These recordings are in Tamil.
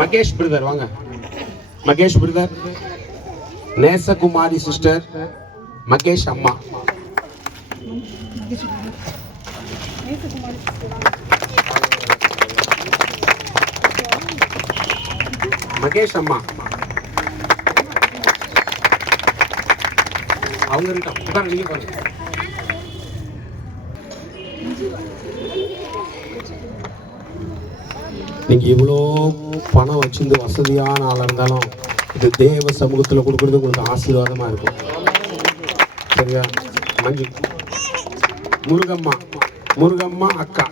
மகேஷ் பிரதர் வாங்க. மகேஷ் பிரதர், நேசகுமாரி சிஸ்டர், மகேஷ் அம்மா. மகேஷ் அம்மா அவங்க இருக்கட்டும். நீங்க பாருங்க. நீங்க இவ்வளோ பணம் வச்சிருந்து வசதியான ஆளாக இருந்தாலும் இது தேவ சமூகத்தில் கொடுக்குறது உங்களுக்கு ஆசீர்வாதமாக இருக்கும். சரியா? மஞ்சு முருகம்மா, முருகம்மா அக்கா,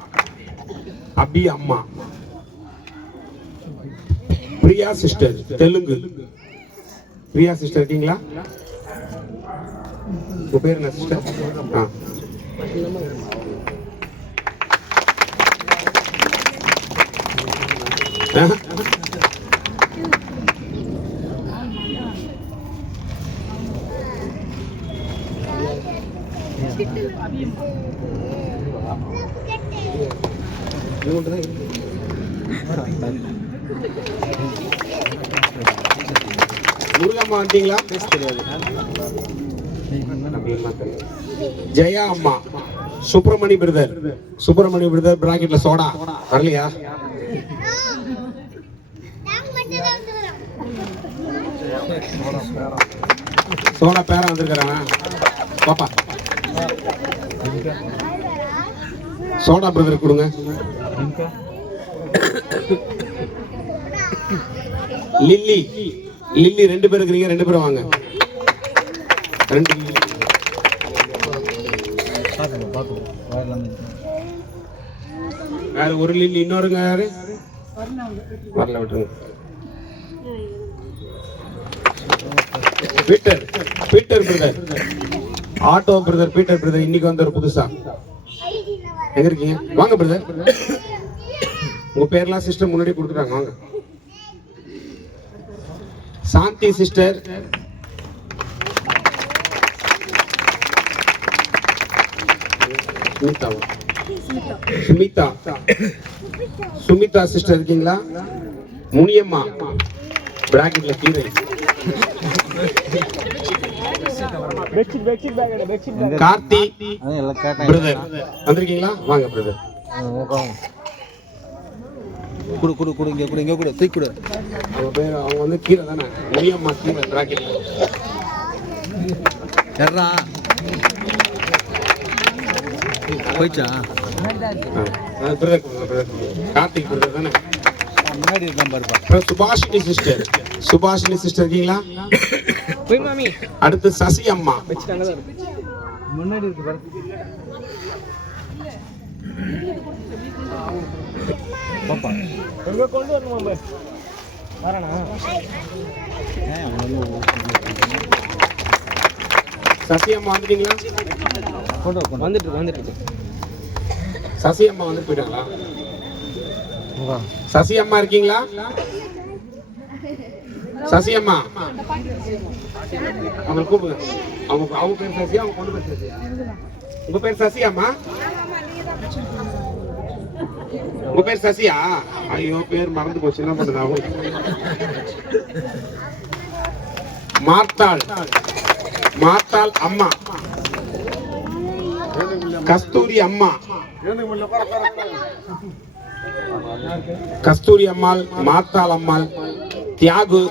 அபி அம்மா, பிரியா சிஸ்டர் தெலுங்கு. பிரியா சிஸ்டர் இருக்கீங்களா? உங்க பேர் என்ன சிஸ்டர்? முருகம்மா வந்தீங்களா? ஜெயா அம்மா, சுப்பிரமணி பிரதர், சுப்பிரமணி பிரதர் பிராக்கெட்ல சோடா வரலையா? சோடா பேரா வந்திருக்கிறவன் பாப்பா. சோடா பிரதர் கொடுங்க. லில்லி, லில்லி 2 பேர் இருக்கிறீங்க, 2 பேரும் வாங்க. 2 யாரு? ஒரு லில்லி, இன்னொருங்க யாரு? வரல, விட்டுருங்க. Peter, Peter brother, auto brother, Peter brother இன்னைக்கு வந்தார் புதுசா. எங்க இருக்கீங்க? வாங்க பிரதர். உங்க பேர்லாம் சிஸ்டர் முன்னாடி கொடுத்துட்டாங்க, வாங்க. சாந்தி சிஸ்டர், சுமிதா, சுமிதா சிஸ்டர் இருக்கீங்களா? முனியம்மா பிராக்கெட்ல கீரை. கார்த்தி பிரதர் வந்திருக்கீங்களா? வாங்க பிரதர். குடு குடு குடு இங்க குடு, இங்க குடு, தூக்கி குடு. அவங்க பேர், அவங்க வந்து கீரை தானே, முனியம்மா கீரை பிராக்கெட்ல. யாரா போய்ச்சா? பிரதர், கார்த்திக் பிரதர் தானே முன்னாடி இருக்கான் பாருப்பா. சுபாஷினி சிஸ்டர், சுபாஷினி சிஸ்டர் இருக்கீங்களா? அடுத்து சசி அம்மா. முன்னாடி இருக்கு பாரு. பாப்பா எங்க கொண்டு வரணுமா? வரேனா? சசி அம்மா வந்துட்டீங்களா? வந்துட்டு சசி அம்மா வந்து போயிட்டாங்களா? சசி அம்மா இருக்கீங்களா? சசி அம்மா அவங்க கூப்பிடுங்க. அவங்க பேர் சசியா? அவங்க பொண்ணு பேர் சசியா? உங்க பேர் சசியா அம்மா? உங்க பேர் சசியா? ஐயோ பேர் மறந்து போச்சு, என்ன பண்ணுது? மார்த்தாள், மார்த்தாள் அம்மா, கஸ்தூரி அம்மா, கஸ்தூரி அம்மாள், மார்த்தாள் அம்மாள், தியாகு.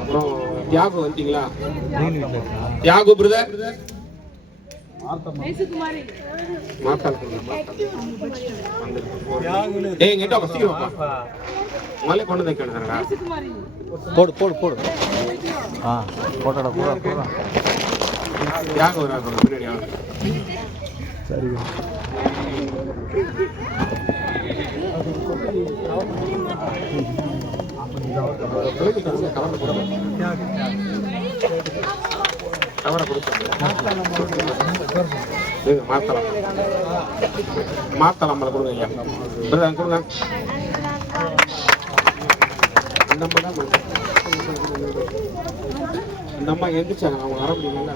அப்புறம் தியாகு வந்துட்டீங்களா? தியாகு பிரதர், போடு போடு போடு. போட்டோட போட சரி. கவரை கொடுத்து மாத்தலாம் மாத்தலாம் கொடுங்க ஐயா கொடுங்க இந்த அம்மா தான் இந்த அம்மா எந்திரிச்சாங்க அவங்க வர முடியல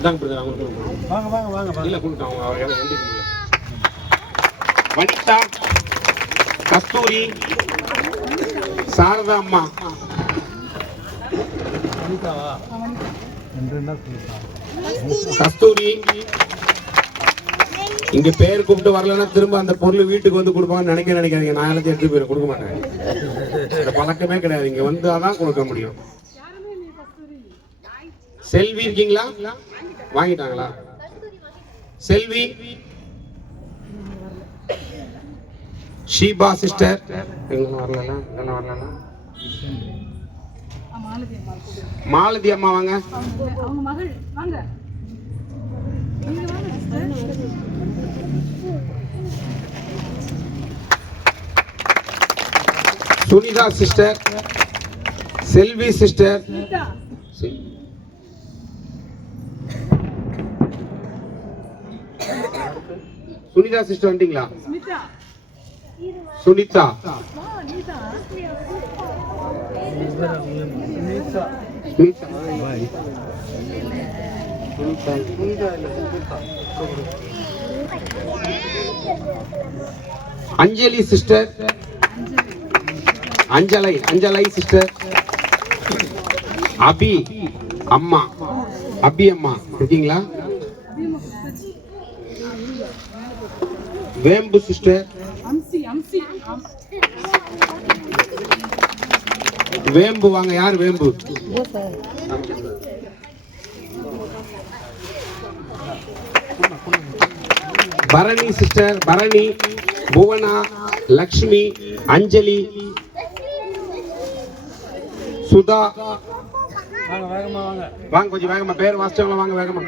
இதாங்க பிரதர் அவங்க வாங்க வாங்க வாங்க இல்லை கொடுத்தாங்க அவங்க எந்திரிக்க முடியல வனிதா கஸ்தூரி சாரதா அம்மா கஸ்தூரி இங்க பேர் கூப்பிட்டு வரலன்னா திரும்ப அந்த பொருள் வீட்டுக்கு வந்து கொடுப்பாங்கன்னு நினைக்காதீங்க. நான் எல்லாத்தையும் எடுத்து போயிட கொடுக்க மாட்டேன். இந்த பழக்கமே கிடையாது. இங்க வந்தாதான் கொடுக்க முடியும். செல்வி இருக்கீங்களா? வாங்கிட்டாங்களா? செல்வி ஷீபா சிஸ்டர் எங்க வரல மாலதி அம்மா வாங்க. சுனிதா சிஸ்டர், செல்வி சிஸ்டர், சுனிதா சிஸ்டர் வந்துட்டீங்களா? சுனிதா அஞ்சலி சிஸ்டர், அஞ்சலை சிஸ்டர், அபி அம்மா இருக்கீங்களா? வேம்பு சிஸ்டர், வேம்பு வாங்க. யார் வேம்பு? பரணி சிஸ்டர், பரணி, புவனா, லக்ஷ்மி, அஞ்சலி, சுதா வாங்க. கொஞ்சம் வேகமா பேர் வாசிச்சவங்கள வாங்க வேகமா.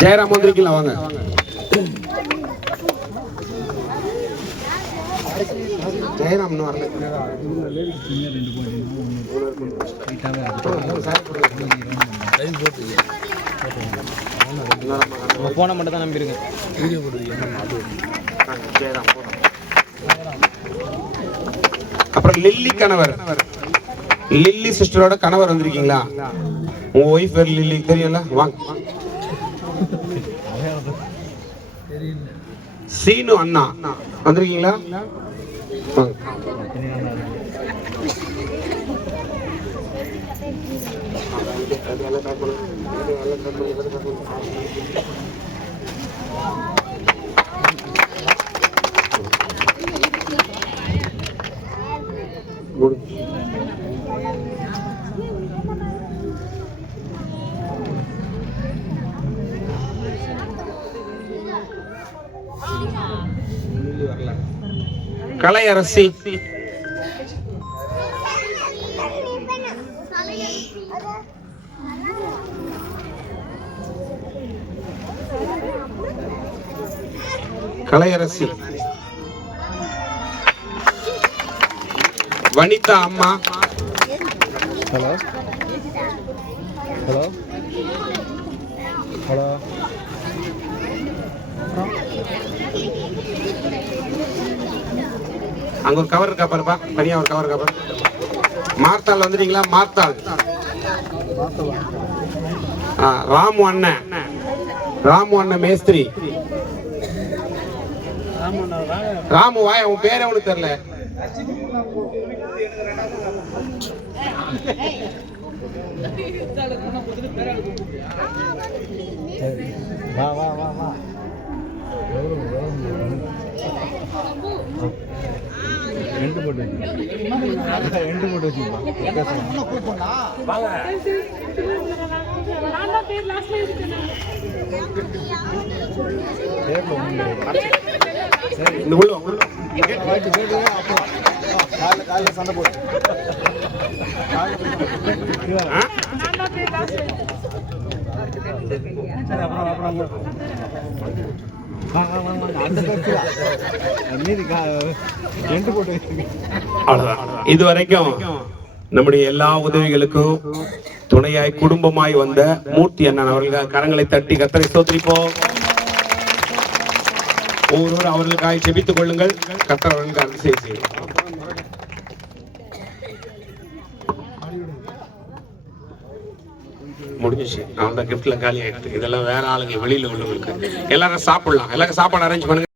ஜெயராம் வந்திருக்கீங்களா? வாங்க. ஜெயராம் வரல. போன மட்டும் தான் நம்பிருங்க. வீடியோ போடுவீங்க. அப்புறம் லில்லி கணவர், லில்லி சிஸ்டரோட கணவர் வந்திருக்கீங்களா? உங்க ஒய்ஃப் பேர் லில்லி தெரியல? வாங்க. சீனு அண்ணா வந்திருக்கீங்களா? கலையரசி, கலையரசி, வனிதா அம்மா, ஹலோ ஹலோ ஹலோ அங்க ஒரு கவர் இருக்கா பாருப்பா, தனியா ஒரு கவர் இருக்கா பாரு. மார்த்தாள் வந்துட்டீங்களா? மார்த்தாள், ராமு அண்ணன், ராமு அண்ணன் மேஸ்திரி. ராமு வாய, உன் பேரே அவனுக்கு தெரியல. வா வா வா வா. எண்டு போட்டு வச்சுக்கலாம். தேர்ல ஒன்று இந்த உள்ள வா, உள்ள வா. போயிட்டு போயிட்டு அப்புறம் காலையில் சண்டை போடு ஆ? சரி அப்புறம் அந்த மீதி ரெண்டு போட்டு அவ்வளவுதான். இதுவரைக்கும் நம்முடைய எல்லா உதவிகளுக்கும் துணையாய் குடும்பமாய் வந்த மூர்த்தி அண்ணன் அவர்கள் கரங்களை தட்டி கத்தரை ஸ்தோத்திரிப்போம். ஒவ்வொருவர் அவர்களுக்காக ஜெபித்துக் கொள்ளுங்கள். கர்த்தர் அவர்களுக்கு அருள் செய்யும். முடிஞ்சிச்சு. அந்த கிஃப்ட்ல காலி ஆயிடுது. இதெல்லாம் வேற ஆளுங்க வெளியில உள்ளவங்களுக்கு. எல்லாரும் சாப்பிடலாம். எல்லாரும் சாப்பாடு அரேஞ்ச் பண்ணுங்க.